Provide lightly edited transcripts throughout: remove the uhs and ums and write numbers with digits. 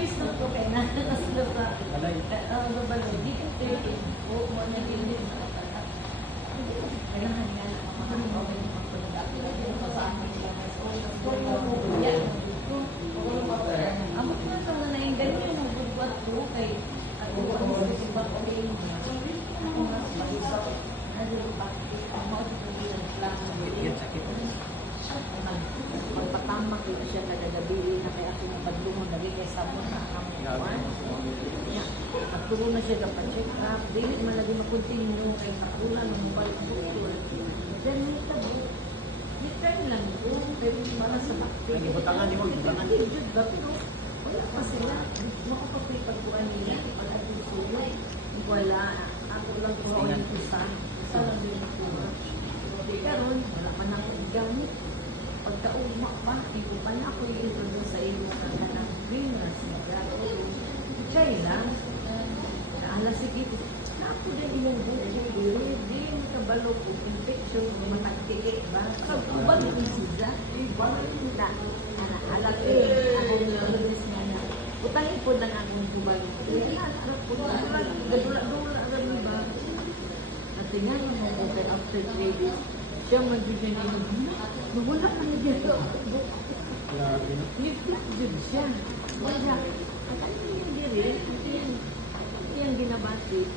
Nais na po kay na. Tapos na sa... Babalo. Di ka 30 po. Mo na gilid na pala. Kailangan nga na makakagawa yung mga pagkakita. Sa akin sila. Yan. Amo na ito na yung ganyan. Ang bubuat ko kay... Ako ang sisipat ko rin. Ako nga. Nalilupak. Ako nga. Pagpatamak ko siya nagagabili na kaya ako ng padlungon lagi kay sabon na kamuan. Pagturo na siya ng pa-check up, dili man lagi makontinue kay kakulan ng mobile doctor. Then nitabo, nitry lang ko, pero para sa bakte. Ay, ibutangan niyo, ibutangan. Pero wala pa sila. Makapapipagkuhan nila, pag-ating suyo. Wala, ako lang ko ang isa. Isa lang din ako. Karon, wala pa na akong gamit. Pagkaugma pa, hindi pa na ako i-introduce sa iyo ng green na sigaro. Chay lang. Alas sige, na ako din iyong buko. Hindi kabalo po, infection, matagkikik ba? Pag-ubag yung siya, na alaki, akong nilagis niya na. Utangin po lang akong kubalo. Harap po, gadula-dula, alam ba? At tingnan mo po, after 3 days, siya magbigay na yung nawala na niya ito. Niflat yun siya. Wala. At ano yung diri? Yung ginabati.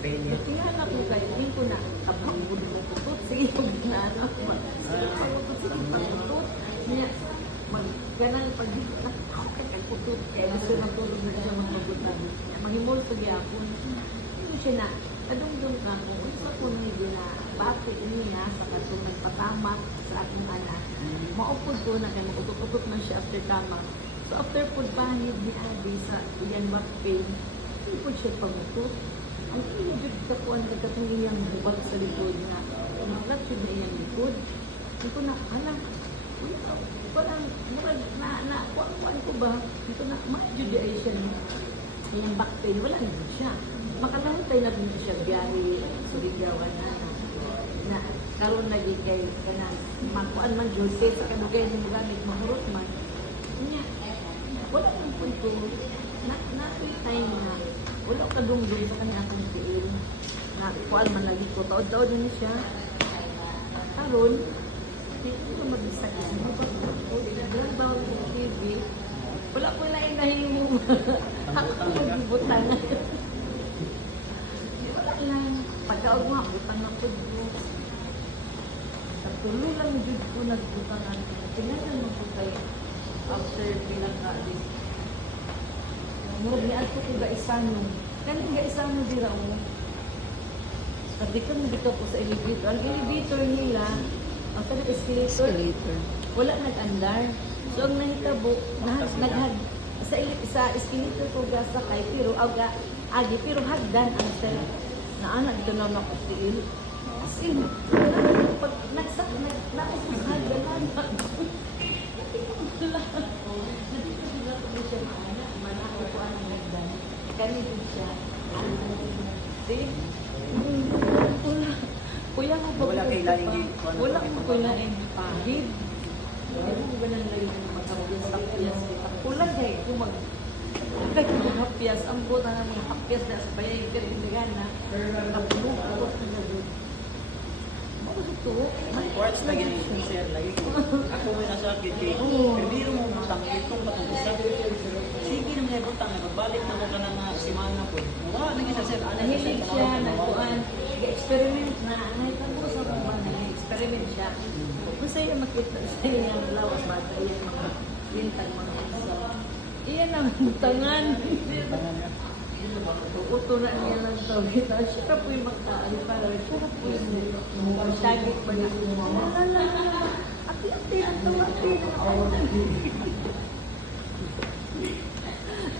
Tingnan ako kayo. Hindi ko na abang mo mo putot. Sige, yung ginaanak. Sige, paputot. Sige, paputot. Niya, ganang pag ako kay putot. Kaya gusto na tulog na siya magpagutan. Mahimol sa gyapon. Hindi siya na. Kadungdung ka ko, isa ko nang ginabati niya sa katong nagpatamak sa aking anak. Maupod ko na kaya mag-utot-utot na siya after tamak. So after pagpanid ni Abby sa iyan back pain, hindi po siya pamutot. Ang inigid ka po ang katong iyang hubag sa likod na malat yun na iyang likod. Hindi ko na, alam, parang kuwan ko ba? Hindi ko na, ma-judge siya iyang back pain. Wala na siya. Makalahutay na din siya biyahe sa Ligawan na karoon lagi kay kanang makuan man jud kay sa kanugay ng gamit mahurot man niya wala man po ito na time na wala ka dungdung sa kanya akong tiil na kuan man lagi ko taod-taod na siya karon hindi ko mabisa kasi o digang bawal ko TV wala ko na yung nahimo ako magbutang lang, pagkaog nga, butang na po dito. Tuloy lang dito ko nagbutangan. Tingnan mo po kayo after pinaka-alis. Murag ni ato ko ga-isano. Kaning ga-isano dira o. Kasi kung dito po sa elevator. Ang elevator nila, ang sabi escalator, wala nag-andar. So ang nahitabo, sa escalator ko gasakay, pero agi, pero hagdan ang style. Naanak ito na nakutiil. As in, pag nagsasahan, gano'n. Nandito sila ko siya maanak. Manako ko ang nagdan. Ganito siya. See? Wala. Kuya ko ba? Wala ko kailangan pahid. Ano ko ba nang layo magkabagin sa piyas? Kulang kayo kung kaya kung hapyas, ang buta na mga hapyas na sa bayay, kaya na kapulong ako na doon. Bakit ito? May quartz na ganyan sir lagi ko. Ako may nasakit kay. Pero mo butang itong patubusan. Sige na may butang nagbalik na ko ka na simana po. Wala na gisa sir. Nahilig siya, nagkuhan, experiment na, nahitabo sa mga nag-experiment siya. Kung sa'yo makita sa iyang lawas bata, iyang mga lintag mga iso. Iyan ang tangan. Uto na niya lang ito. Siya ka po yung magkaan para siya ka po yung masyagit pa niya. Ati-ati lang ito. Ati-ati.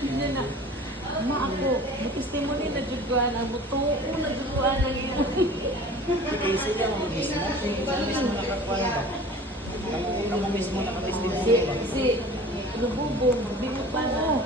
Hindi na. Ma ako, mag-testimony na juduan ang mutuo na juduan ang iyo. Kasi yan ang mismo. Ang mismo nakakuha ba? Kamu mismo nakatestimony ba? Si Lububong, bingot pa na.